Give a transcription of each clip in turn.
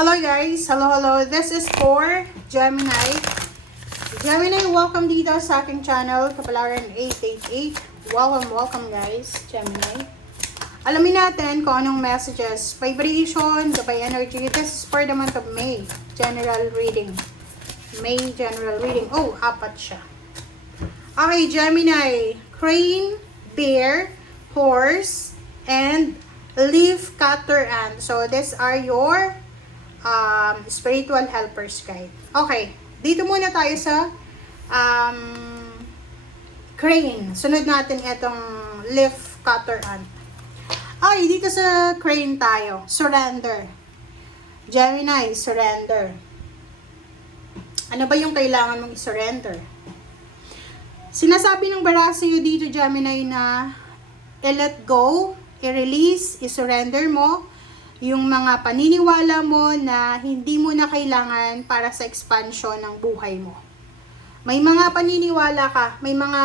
Hello guys! Hello! This is for Gemini. Gemini, welcome dito sa aking channel, Kapalaran 888. Welcome guys, Gemini. Alamin natin kung anong messages, vibration, gabay energy. This is for the month of May. General reading. May general reading. Oh, apat siya. Okay, Gemini. Crane, bear, horse, and leaf cutter ant. So, these are your spiritual helpers guide. Okay, dito muna tayo sa crane. Sunod natin itong leaf cutter ant. Okay, dito sa crane tayo. Surrender. Gemini, surrender. Ano ba yung kailangan mong i-surrender? Sinasabi ng bara sa'yo dito, Gemini, na i-let go, i-release, i-surrender mo yung mga paniniwala mo na hindi mo na kailangan para sa expansion ng buhay mo. May mga paniniwala ka, may mga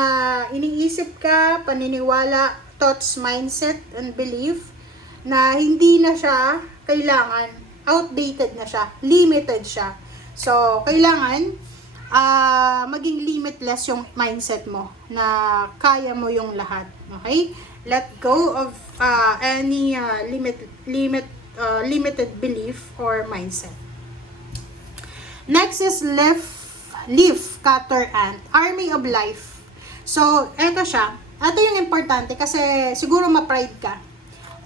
iniisip ka, paniniwala, thoughts, mindset, and belief na hindi na siya kailangan, outdated na siya, limited siya. So, kailangan maging limitless yung mindset mo na kaya mo yung lahat. Okay? Let go of any limited belief or mindset. Next is leaf cutter ant, army of life. So, eto siya. Ito yung importante kasi siguro ma-pride ka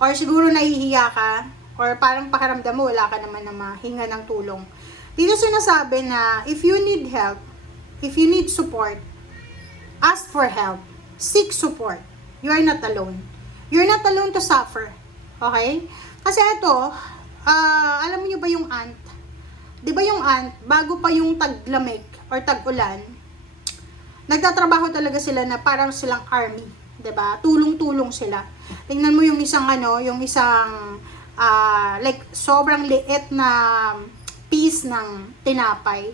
or siguro nahihiya ka or parang pakiramdam mo wala ka naman na mahinga ng tulong. Dito sinasabi na if you need help, if you need support, ask for help, seek support. You are not alone. You're not alone to suffer. Okay? Kasi ito, alam niyo ba yung ant? Di ba yung ant, bago pa yung taglamig or tag-ulan, nagtatrabaho talaga sila na parang silang army, 'di ba? Tulong-tulong sila. Tingnan mo yung isang like sobrang liit na piece ng tinapay.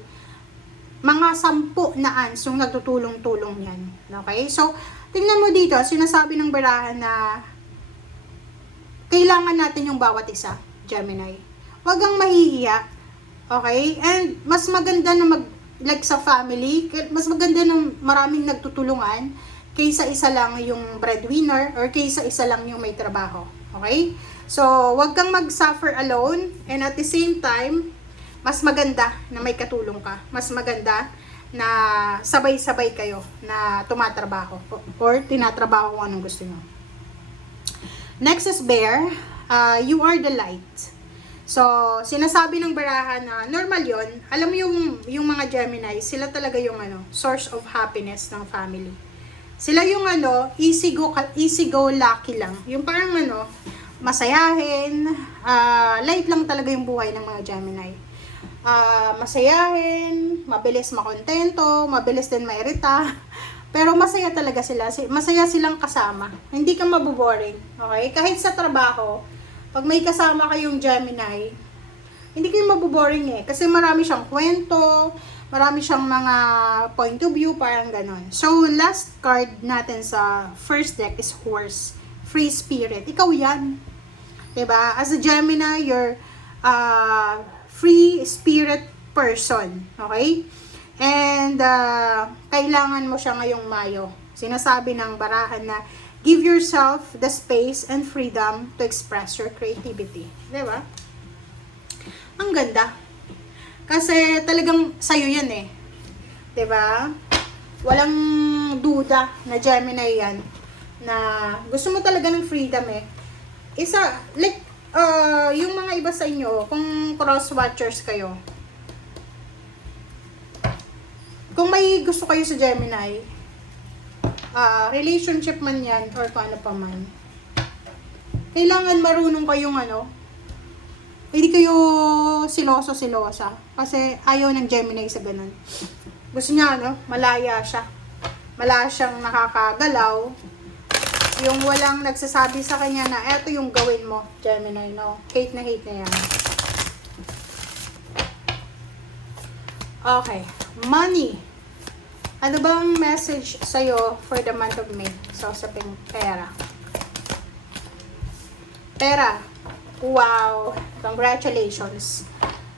Mga 10 na ants yung nagtutulong-tulong yan. Okay? So, tingnan mo dito, sinasabi ng barahan na kailangan natin yung bawat isa, Gemini. Huwag kang mahihiya. Okay? And mas maganda na like sa family, mas maganda ng maraming nagtutulungan kaysa isa lang yung breadwinner or kaysa isa lang yung may trabaho. Okay? So, wag kang mag-suffer alone and at the same time, mas maganda na may katulong ka. Mas maganda na sabay-sabay kayo na tumatrabaho or tinatrabaho kung anong gusto nyo. Next is bear. You are the light. So, sinasabi ng barahan na normal yon. Alam mo yung mga Gemini, sila talaga yung source of happiness ng family. Sila yung easy go lucky lang. Yung parang masayahin, light lang talaga yung buhay ng mga Gemini. Masayahin, mabilis makontento, mabilis din mairita. Pero masaya talaga sila. Masaya silang kasama. Hindi ka maboboring. Okay? Kahit sa trabaho, pag may kasama kayong Gemini, hindi kayo maboboring kasi marami siyang kwento, marami siyang mga point of view, parang ganon. So, last card natin sa first deck is horse. Free spirit. Ikaw yan. Diba? As a Gemini, you're free spirit person. Okay? And, kailangan mo siya ngayong Mayo. Sinasabi ng barahan na give yourself the space and freedom to express your creativity. Diba? Ang ganda. Kasi talagang sa'yo yan Diba? Walang duda na Gemini yan. Na gusto mo talaga ng freedom Isa, like, yung mga iba sa inyo, kung cross-watchers kayo, kung may gusto kayo sa Gemini, relationship man yan or kung ano pa man, kailangan marunong kayong hindi kayo silosa kasi ayaw ng Gemini sa ganun. Gusto niya malaya siya, malaya siyang nakakagalaw, yung walang nagsasabi sa kanya na eto yung gawin mo, Gemini, hate na yan. Okay, money. Ano bang message sa'yo for the month of May? So, usaping pera. Pera. Wow! Congratulations.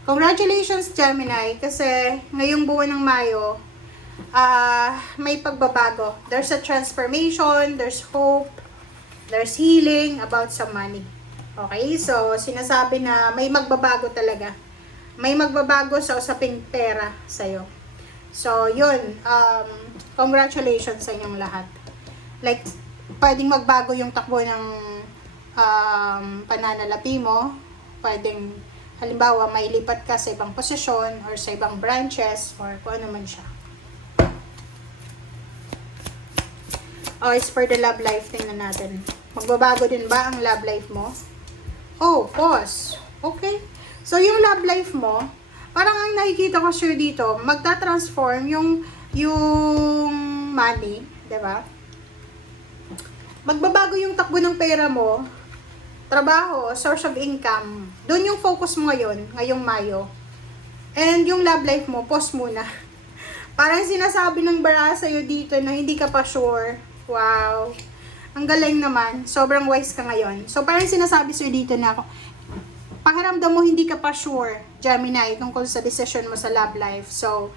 Congratulations, Gemini, kasi ngayong buwan ng Mayo, may pagbabago. There's a transformation, there's hope, there's healing about sa money. Okay, so sinasabi na may magbabago talaga. May magbabago sa usaping pera sa'yo. So, yun, congratulations sa inyong lahat. Like, pwedeng magbago yung takbo ng pananalapi mo. Pwedeng, halimbawa, mailipat ka sa ibang posisyon or sa ibang branches or kung ano man siya. Oh, it's for the love life. Tingnan natin. Magbabago din ba ang love life mo? Oh, pause. Okay. So, yung love life mo, parang ang nakikita ko sure dito, magta-transform yung money, 'di ba? Magbabago yung takbo ng pera mo, trabaho, source of income. Doon yung focus mo ngayon, ngayong Mayo. And yung love life mo, pause muna. Parang sinasabi ng bara sa'yo dito na hindi ka pa sure. Wow. Ang galing naman. Sobrang wise ka ngayon. So, parang sinasabi sa'yo dito na ako, pakiramdam mo hindi ka pa sure, Gemini, tungkol sa decision mo sa love life. So,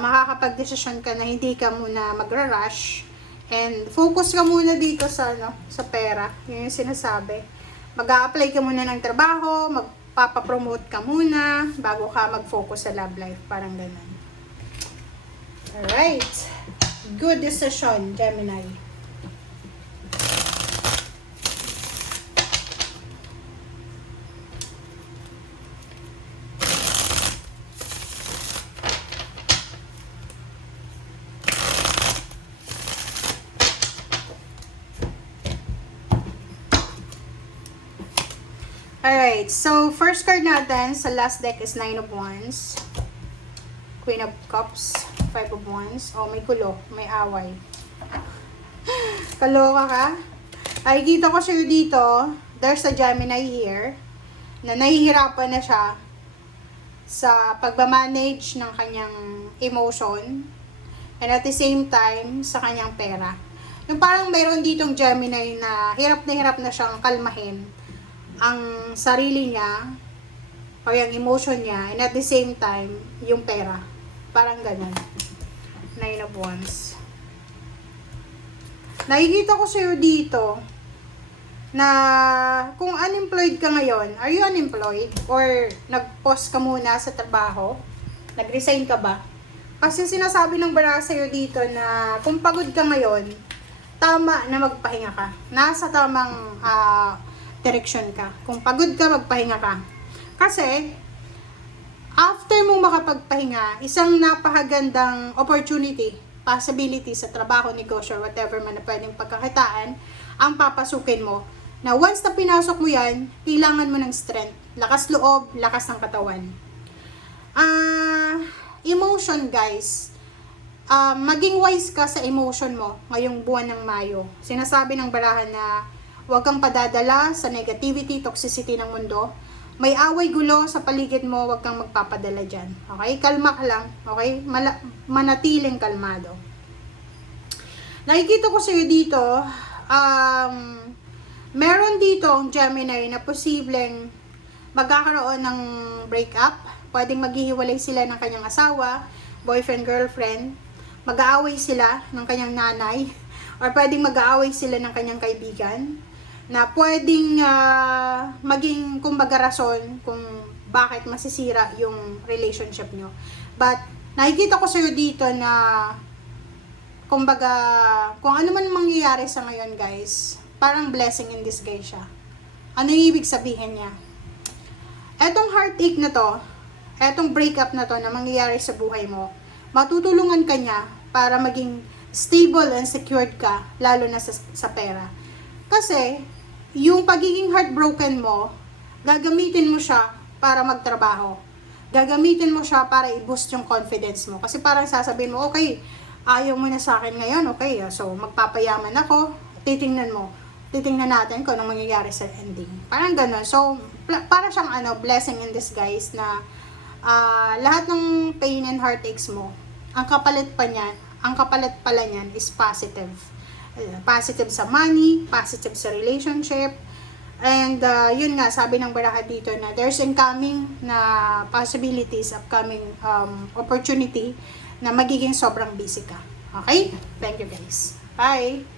makakapag-desisyon ka na hindi ka muna magra-rush. And focus ka muna dito sa, sa pera. Yun yung sinasabi. Mag-a-apply ka muna ng trabaho, magpapapromote ka muna, bago ka mag-focus sa love life. Parang ganun. Alright. Good decision, Gemini. Alright, so first card natin sa last deck is 9 of Wands, Queen of Cups, 5 of Wands. Oh, may kulo, may away. Kaloka ka? Nakikita ko sa'yo dito, there's a Gemini here, na nahihirapan na siya sa pagmamanage ng kanyang emotion, and at the same time, sa kanyang pera. Yung parang mayroon ditong Gemini na hirap na siyang kalmahin ang sarili niya o yung emotion niya, and at the same time yung pera, parang ganun. 9 of Wands. Nakikita ko sa'yo dito na kung unemployed ka ngayon, are you unemployed or nag-pause ka muna sa trabaho, nag-resign ka ba? Kasi sinasabi ng bara sa'yo dito na kung pagod ka ngayon, tama na magpahinga ka, nasa tamang direction ka. Kung pagod ka, magpahinga ka. Kasi, after mong makapagpahinga, isang napakagandang opportunity, possibility sa trabaho, negosyo, whatever man na pwedeng pagkakitaan, ang papasukin mo. Na once na pinasok mo yan, kailangan mo ng strength, lakas loob, lakas ng katawan. Emotion, guys. Maging wise ka sa emotion mo ngayong buwan ng Mayo. Sinasabi ng barahan na huwag kang padadala sa negativity, toxicity ng mundo. May away gulo sa paligid mo, huwag kang magpapadala dyan. Okay? Kalma ka lang. Okay? Manatiling kalmado. Nakikita ko sa'yo dito, meron dito ang Gemini na posibleng magkakaroon ng breakup. Pwedeng maghihiwalay sila ng kanyang asawa, boyfriend, girlfriend. Mag-aaway sila ng kanyang nanay. Or pwedeng mag-aaway sila ng kanyang kaibigan. Na pwedeng maging kumbaga rason kung bakit masisira yung relationship nyo. But nakikita ko sa'yo dito na kumbaga kung ano man mangyayari sa ngayon, guys, parang blessing in disguise siya. Ano yung ibig sabihin niya? Etong heartache na to, etong breakup na to na mangyayari sa buhay mo, matutulungan ka niya para maging stable and secured ka, lalo na sa pera. Kasi yung pagiging heartbroken mo, gagamitin mo siya para magtrabaho. Gagamitin mo siya para i-boost yung confidence mo. Kasi parang sasabihin mo, okay, ayaw mo na sa akin ngayon, okay, so magpapayaman ako, titingnan natin kung anong mangyayari sa ending. Parang ganun. So, para siyang blessing in disguise na lahat ng pain and heartaches mo, ang kapalit pala niyan is positive. Positive sa money, positive sa relationship, And yun nga, sabi ng baraha dito na there's incoming na possibilities, upcoming opportunity na magiging sobrang busy ka. Okay? Thank you guys. Bye!